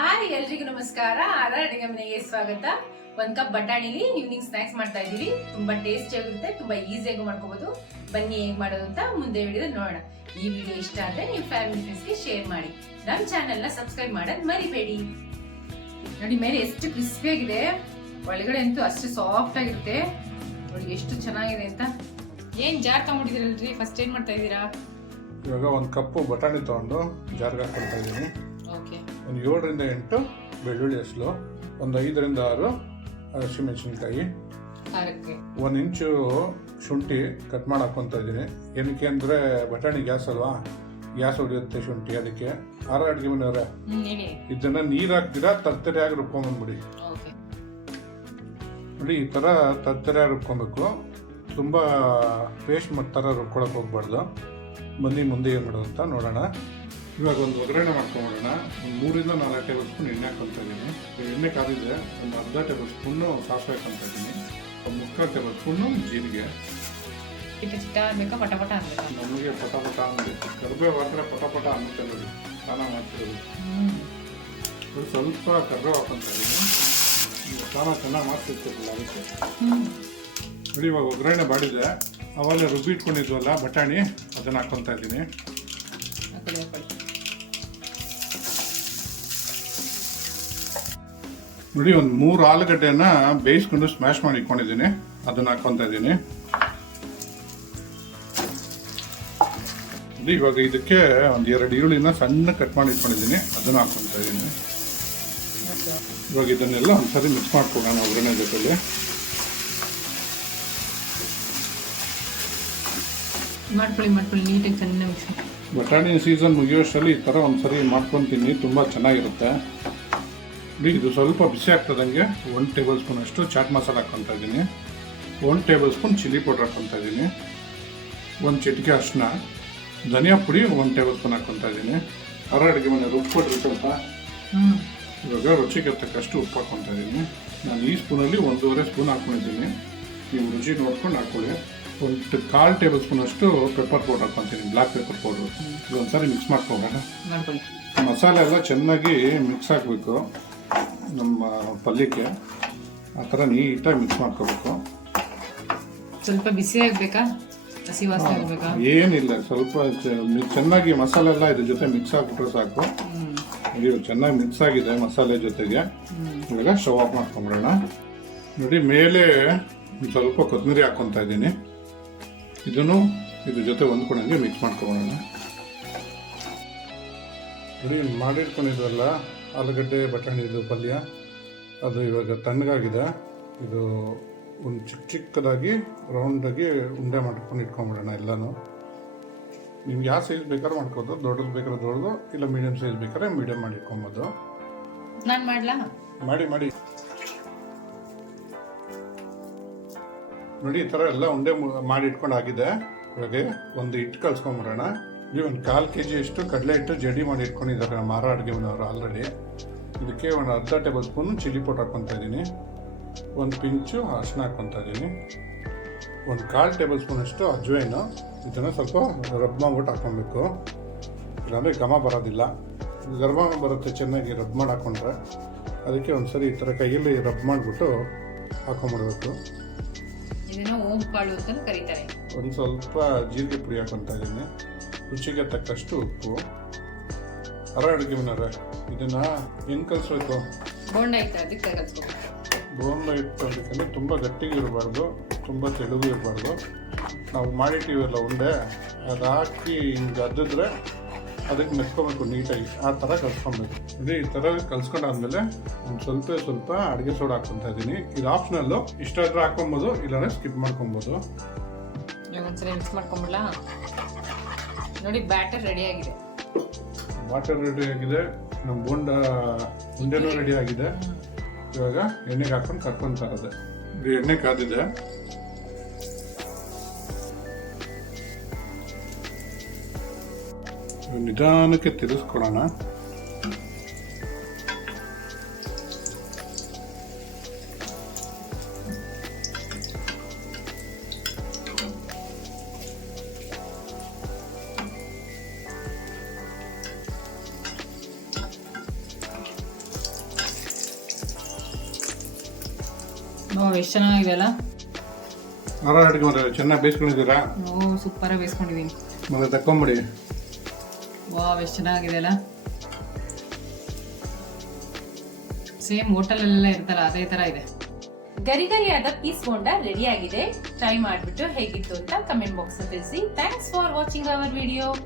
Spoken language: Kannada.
ಹಾಯ್ ಎಲ್ರಿಗೂ ನಮಸ್ಕಾರ. ಅಡುಗೆ ಮನೆಗೆ ಸ್ವಾಗತ. ಒಂದ್ ಕಪ್ ಬಟಾಣಿಲಿ ಈವ್ನಿಂಗ್ ಸ್ನಾಕ್ಸ್ ಮಾಡ್ತಾ ಇದೀವಿ. ತುಂಬಾ ಟೇಸ್ಟಿ ಆಗಿರುತ್ತೆ, ತುಂಬಾ ಈಸಿಯಾಗಿ ಮಾಡ್ಕೋಬಹುದು. ಬನ್ನಿ ಹೇಗ್ ಮಾಡೋದು ಅಂತ ಮುಂದೆ ವಿಡಿಯೋದಲ್ಲಿ ನೋಡೋಣ. ಈ ವಿಡಿಯೋ ಇಷ್ಟ ಆದ್ರೆ ನೀವು ಫ್ಯಾಮಿಲಿ ಫ್ರೆಂಡ್ಸ್ಗೆ ಶೇರ್ ಮಾಡಿ. ನಮ್ಮ ಚಾನೆಲ್ ನ ಸಬ್ಸ್ಕ್ರೈಬ್ ಮಾಡೋದ್ ಮರಿಬೇಡಿ. ನೋಡಿ ಮೇಲೆ ಎಷ್ಟು ಕ್ರಿಸ್ಪಿ ಆಗಿದೆ, ಒಳಗಡೆ ಅಂತೂ ಅಷ್ಟು ಸಾಫ್ಟ್ ಆಗಿರುತ್ತೆ. ನೋಡಿ ಎಷ್ಟು ಚೆನ್ನಾಗಿದೆ ಅಂತ. ಏನ್ ಜಾರ್ ತಗೊಂಡಿದ್ದೀರಲ್ರಿ, ಫಸ್ಟ್ ಏನ್ ಮಾಡ್ತಾ ಇದ್ದೀರಾ? ಇವಾಗ ಒಂದು ಕಪ್ಪು ಬಟಾಣಿ ತಗೊಂಡು ಜಾರ್ಗೆ ಹಾಕೊಳ್ತಾ ಇದ್ದೀನಿ. ಒಂದು 7 ರಿಂದ 8 ಬೆಳ್ಳುಳ್ಳಿ ಹೆಸರು, ಒಂದು 5 ರಿಂದ 6 ಹಸಿಮೆಣಸಿನ್ಕಾಯಿ, 1 ಇಂಚು ಶುಂಠಿ ಕಟ್ ಮಾಡಿ ಹಾಕೊತಾ ಇದ್ದೀನಿ. ಏನಕ್ಕೆ ಅಂದರೆ ಬಟಾಣಿ ಗ್ಯಾಸ್ ಅಲ್ವಾ, ಗ್ಯಾಸ್ ಹೊಡೆಯುತ್ತೆ ಶುಂಠಿ. ಅದಕ್ಕೆ ಅಡುಗೆ ಮನೆಯವರೇ ಇದನ್ನ ನೀರು ಹಾಕ್ದಿರಾ ತರ್ತರಿಯಾಗಿ ರುಬ್ಕೊಂಡ್ಬಂದ್ಬಿಡಿ. ನೋಡಿ ಈ ಥರ ತರ್ತರಿಯಾಗಿ ರುಬ್ಕೊಬೇಕು, ತುಂಬ ಪೇಸ್ಟ್ ಥರ ರುಬ್ಕೊಳಕ್ಕೆ ಹೋಗ್ಬಾರ್ದು. ಬನ್ನಿ ಮುಂದೆ ಏನು ಮಾಡೋದು ಅಂತ ನೋಡೋಣ. ಇವಾಗ ಒಂದು ಒಗ್ಗರಣೆ ಮಾಡ್ಕೊಂಬಿಡೋಣ. ಒಂದು 3 ರಿಂದ 4 ಟೇಬಲ್ ಸ್ಪೂನ್ ಎಣ್ಣೆ ಹಾಕೊತಾ ಇದ್ದೀನಿ. ಎಣ್ಣೆ ಕಾದಿದ್ರೆ ಒಂದು ಅರ್ಧ ಟೇಬಲ್ ಸ್ಪೂನು ಸಾಸಿವೆ ಹಾಕೊತಾ ಇದ್ದೀನಿ, ಒಂದು 3/4 ಟೇಬಲ್ ಸ್ಪೂನು ಜೀರಿಗೆ. ನಮಗೆ ಪಟ ಅನ್ನಬೇಕು, ಕರಿಬೇವು ಹಾಕಿದ್ರೆ ಪಟ ಅನ್ನುತ್ತೆ ನೋಡಿ, ಸ್ನಾನ ಮಾಡ್ತಿರೋದು. ಸ್ವಲ್ಪ ಕರಿಬೇವು ಹಾಕೊತಾ ಇದ್ದೀನಿ, ಸ್ನಾನ ಚೆನ್ನಾಗಿ ಮಾಡ್ತಿರ್ತಿರಲ್ಲ ಅದಕ್ಕೆ. ನೋಡಿ ಇವಾಗ ಒಗ್ಗರಣೆ ಬಾಡಿದೆ, ಅವಾಗಲೇ ರುಬ್ಬಿ ಇಟ್ಕೊಂಡಿದ್ವಲ್ಲ ಬಟಾಣಿ, ಅದನ್ನು ಹಾಕೊತಾ ಇದ್ದೀನಿ. ನೋಡಿ ಒಂದು 3 ಆಲೂಗಡ್ಡೆನ ಬೇಯಿಸ್ಕೊಂಡು ಸ್ಮ್ಯಾಶ್ ಮಾಡಿ ಇಟ್ಕೊಂಡಿದ್ದೀನಿ, ಅದನ್ನ ಹಾಕೊತಾ ಇದ್ದೀನಿ. ನೋಡಿ ಇವಾಗ ಇದಕ್ಕೆ ಒಂದು 2 ಈರುಳ್ಳಿನ ಸಣ್ಣ ಕಟ್ ಮಾಡಿ ಇಟ್ಕೊಂಡಿದ್ದೀನಿ, ಅದನ್ನ ಹಾಕೊತಾ ಇದ್ದೀನಿ. ಇವಾಗ ಇದನ್ನೆಲ್ಲ ಒಂದ್ಸರಿ ಮಿಕ್ಸ್ ಮಾಡ್ಕೊಳ್ಳೋಣ ಒಗ್ಗರಣೆ ಜೊತೆಲಿ. ಮಾಡ್ಕೊಳ್ಳಿ ನೀಟಾಗಿ ಚೆನ್ನಾಗಿ ಮಿಕ್ಸ್. ಬಟಾಣಿ ಸೀಸನ್ ಮುಗಿಯೋಷ್ಟರಲ್ಲಿ ಈ ಥರ ಒಂದ್ಸರಿ ಮಾಡ್ಕೊತೀನಿ, ತುಂಬ ಚೆನ್ನಾಗಿರುತ್ತೆ. ಇದು ಸ್ವಲ್ಪ ಬಿಸಿ ಆಗ್ತದಂಗೆ 1 ಟೇಬಲ್ ಸ್ಪೂನ್ ಅಷ್ಟು ಚಾಟ್ ಮಸಾಲ ಹಾಕ್ಕೊತಾ ಇದ್ದೀನಿ, 1 ಟೇಬಲ್ ಸ್ಪೂನ್ ಚಿಲ್ಲಿ ಪೌಡರ್ ಹಾಕ್ಕೊತಾ ಇದ್ದೀನಿ, 1 ಚಿಟಿಕೆ ಅರಿಶಿನ, ಧನಿಯಾ ಪುಡಿ 1 ಟೇಬಲ್ ಸ್ಪೂನ್ ಹಾಕ್ಕೊತಾ ಇದ್ದೀನಿ. ಅಡುಗೆ ಮನೆ ರುಬ್ಕೊಟ್ರಿ ಸ್ವಲ್ಪ. ಇವಾಗ ರುಚಿಗೆ ತಕ್ಕಷ್ಟು ಉಪ್ಪು ಹಾಕ್ಕೊತಾ ಇದ್ದೀನಿ. ನಾನು ಈ ಸ್ಪೂನಲ್ಲಿ 1.5 ಸ್ಪೂನ್ ಹಾಕ್ಕೊಂಡಿದ್ದೀನಿ, ನೀವು ರುಚಿ ನೋಡ್ಕೊಂಡು ಹಾಕ್ಕೊಳ್ಳಿ. 1/4 ಟೇಬಲ್ ಸ್ಪೂನ್ ಅಷ್ಟು ಪೆಪ್ಪರ್ ಪೌಡರ್ ಹಾಕ್ಕೊತೀನಿ, ಬ್ಲ್ಯಾಕ್ ಪೆಪ್ಪರ್ ಪೌಡರ್. ಇದೊಂದ್ಸರಿ ಮಿಕ್ಸ್ ಮಾಡ್ಕೊಳ್ಳೋಣ. ಮಸಾಲೆ ಎಲ್ಲ ಚೆನ್ನಾಗಿ ಮಿಕ್ಸ್ ಆಗಬೇಕು ನಮ್ಮ ಪಲ್ಯಕ್ಕೆ, ಆ ಥರ ನೀಟಾಗಿ ಮಿಕ್ಸ್ ಮಾಡ್ಕೋಬೇಕು. ಸ್ವಲ್ಪ ಬಿಸಿ ಆಗಬೇಕಾ, ಹಸಿ ವಾಸನೆ ಆಗಬೇಕಾ? ಏನಿಲ್ಲ, ಸ್ವಲ್ಪ ಚೆನ್ನಾಗಿ ಮಸಾಲೆ ಎಲ್ಲ ಇದ್ರ ಜೊತೆ ಮಿಕ್ಸ್ ಆಗಿಬಿಟ್ರೆ ಸಾಕು. ಇದು ಚೆನ್ನಾಗಿ ಮಿಕ್ಸ್ ಆಗಿದೆ ಮಸಾಲೆ ಜೊತೆಗೆ. ಇವಾಗ ಸ್ಟವ್ ಆಫ್ ಮಾಡ್ಕೊಂಬಿಡೋಣ. ನೋಡಿ ಮೇಲೆ ಸ್ವಲ್ಪ ಕೊತ್ತಂಬರಿ ಹಾಕ್ಕೊತಾ ಇದ್ದೀನಿ, ಇದನ್ನು ಇದ್ರ ಜೊತೆ ಹೊಂದ್ಕೊಂಡಂಗೆ ಮಿಕ್ಸ್ ಮಾಡ್ಕೊಳ್ಳೋಣ. ನೋಡಿ ಮಾಡಿಟ್ಕೊಂಡಿದ್ವಲ್ಲ ಆಲೂಗಡ್ಡೆ ಬಟಾಣಿದು ಪಲ್ಯ, ಅದು ಇವಾಗ ತಣ್ಣಗಾಗಿದೆ. ಇದು ಒಂದು ಚಿಕ್ಕದಾಗಿ ರೌಂಡಾಗಿ ಉಂಡೆ ಮಾಡ್ಕೊಂಡು ಇಟ್ಕೊಂಬಿಡೋಣ ಎಲ್ಲನೂ. ನಿಮ್ಗೆ ಯಾವ ಸೈಜ್ ಬೇಕಾದ್ರೂ ಮಾಡ್ಕೋದು, ದೊಡ್ಡದು ಬೇಕಾದ್ರೆ ದೊಡ್ಡದು, ಇಲ್ಲ ಮೀಡಿಯಮ್ ಸೈಜ್ ಬೇಕಾದ್ರೆ ಮೀಡಿಯಮ್ ಮಾಡಿ ಇಟ್ಕೊಬೋದು. ನಾನು ಮಾಡಲಾ? ಮಾಡಿ ನೋಡಿ ಈ ಥರ ಎಲ್ಲ ಉಂಡೆ ಮಾಡಿ ಇಟ್ಕೊಂಡಾಗಿದೆ. ಇವಾಗ ಒಂದು ಹಿಟ್ಟು ಕಲ್ಸ್ಕೊಂಬಿಡೋಣ. ಇಲ್ಲಿ ಒಂದು 1/4 kg ಅಷ್ಟು ಕಡಲೆ ಹಿಟ್ಟು ಜಡಿ ಮಾಡಿ ಇಟ್ಕೊಂಡಿದ್ದಾರೆ ನಮ್ಮ ಅಡುಗೆ ಮನೆಯವರು ಆಲ್ರೆಡಿ. ಇದಕ್ಕೆ ಒಂದು ಅರ್ಧ ಟೇಬಲ್ ಸ್ಪೂನ್ ಚಿಲ್ಲಿ ಪೌಡರ್ ಹಾಕ್ಕೊತಾ ಇದ್ದೀನಿ, 1 ಪಿಂಚು ಅರಿಶಿನ ಹಾಕ್ಕೊತಾ ಇದ್ದೀನಿ, 1/4 ಟೇಬಲ್ ಸ್ಪೂನ್ ಅಷ್ಟು ಅಜ್ವೈನು. ಇದನ್ನು ಸ್ವಲ್ಪ ರಬ್ ಮಾಡ್ಬಿಟ್ಟು ಹಾಕ್ಕೊಬೇಕು, ಇಲ್ಲಾಂದರೆ ಘಮ ಬರೋದಿಲ್ಲ. ಗರ್ಭ ಬರುತ್ತೆ ಚೆನ್ನಾಗಿ ರಬ್ ಮಾಡಿ ಹಾಕ್ಕೊಂಡ್ರೆ. ಅದಕ್ಕೆ ಒಂದ್ಸರಿ ಈ ಥರ ಕೈಯಲ್ಲಿ ರಬ್ ಮಾಡಿಬಿಟ್ಟು ಹಾಕೊಂಡ್ಬಿಡ್ಬೇಕು. ಓಂ ಕಾಳು ಅಂತ ಕರೀತಾರೆ. ಒಂದು ಸ್ವಲ್ಪ ಜೀರಿಗೆ ಪುಡಿ ಹಾಕ್ಕೊತಾ ಇದ್ದೀನಿ, ರುಚಿಗೆ ತಕ್ಕಷ್ಟು ಉಪ್ಪು. ಅಡುಗೆ ಮನೆಯವರೇ ಇದನ್ನ ಹೆಂಗೆ ಕಲಿಸ್ಬೇಕು? ಬೋಂಡ ಹಿಟ್ಟು ಅದಕ್ಕೆ ತುಂಬ ಗಟ್ಟಿಗೆ ಇರಬಾರ್ದು, ತುಂಬ ತೆಳುಗೂ ಇರಬಾರ್ದು. ನಾವು ಮಾಡಿಟ್ಟಿವಲ್ಲ ಉಂಡೆ, ಅದು ಹಾಕಿ ಹಿಂಗೆ ಅದ್ದಿದ್ರೆ ಅದಕ್ಕೆ ಮೆತ್ಕೊಬೇಕು ನೀಟಾಗಿ, ಆ ಥರ ಕಲ್ಸ್ಕೊಬೇಕು. ಅದೇ ಈ ಥರ ಕಲ್ಸ್ಕೊಂಡಾದ್ಮೇಲೆ ಒಂದು ಸ್ವಲ್ಪ ಅಡುಗೆ ಸೋಡಾ ಹಾಕ್ಕೊತಾ ಇದ್ದೀನಿ. ಇದು ಆಪ್ಷನಲ್ಲು, ಇಷ್ಟಾದ್ರೆ ಹಾಕೊಬೋದು, ಇಲ್ಲಾಂದ್ರೆ ಸ್ಕಿಪ್ ಮಾಡ್ಕೊಬೋದು. ಒಂದ್ಸರಿ ಮಿಕ್ಸ್ ಮಾಡ್ಕೊಂಬಿಡ್ಲಾ? ನೋಡಿ ಬ್ಯಾಟರ್ ರೆಡಿ ಆಗಿದೆ. ನಮ್ಮ ಬೋಂಡ ಉಂಡೆನೂ ರೆಡಿ ಆಗಿದೆ. ಇವಾಗ ಎಣ್ಣೆಗೆ ಹಾಕೊಂಡು ಕರ್ಕೊಂತ ಇರೋದೆ. ಎಣ್ಣೆ ಕಾದಿದೆ, ನಿಧಾನಕ್ಕೆ ತಿರ್ಸ್ಕೊಳ್ಳೋಣ. ಎಷ್ಟು ಚೆನ್ನಾಗಿದೆ ಅಲ್ಲ. ಆರ ಅಡುಗೆ ಮಾಡಿದ್ರೆ ಚೆನ್ನಾಗಿ ಬೇಯಿಸ್ಕೊಂಡಿದ್ದೀರಾ? ಸೂಪರ್ ಆಗಿ ಬೇಯಿಸ್ಕೊಂಡಿದೀನಿ. ಮತ್ತೆ ತಕೊಂಬಿಡಿ. ಎಷ್ಟು ಚೆನ್ನಾಗಿದೆ ಅಲ್ಲ. ಸೇಮ್ ಹೋಟೆಲ್ ಇರ್ತಲ್ಲ ಅದೇ ತರ ಇದೆ. ಗರಿಗರಿಯಾದ ಪೀಸ್ ಬೋಂಡ ರೆಡಿ ಆಗಿದೆ. ಟ್ರೈ ಮಾಡ್ಬಿಟ್ಟು ಹೇಗಿತ್ತು ಅಂತ ಕಮೆಂಟ್ ಬಾಕ್ಸ್ ತಿಳಿಸಿ. Thanks for watching our video.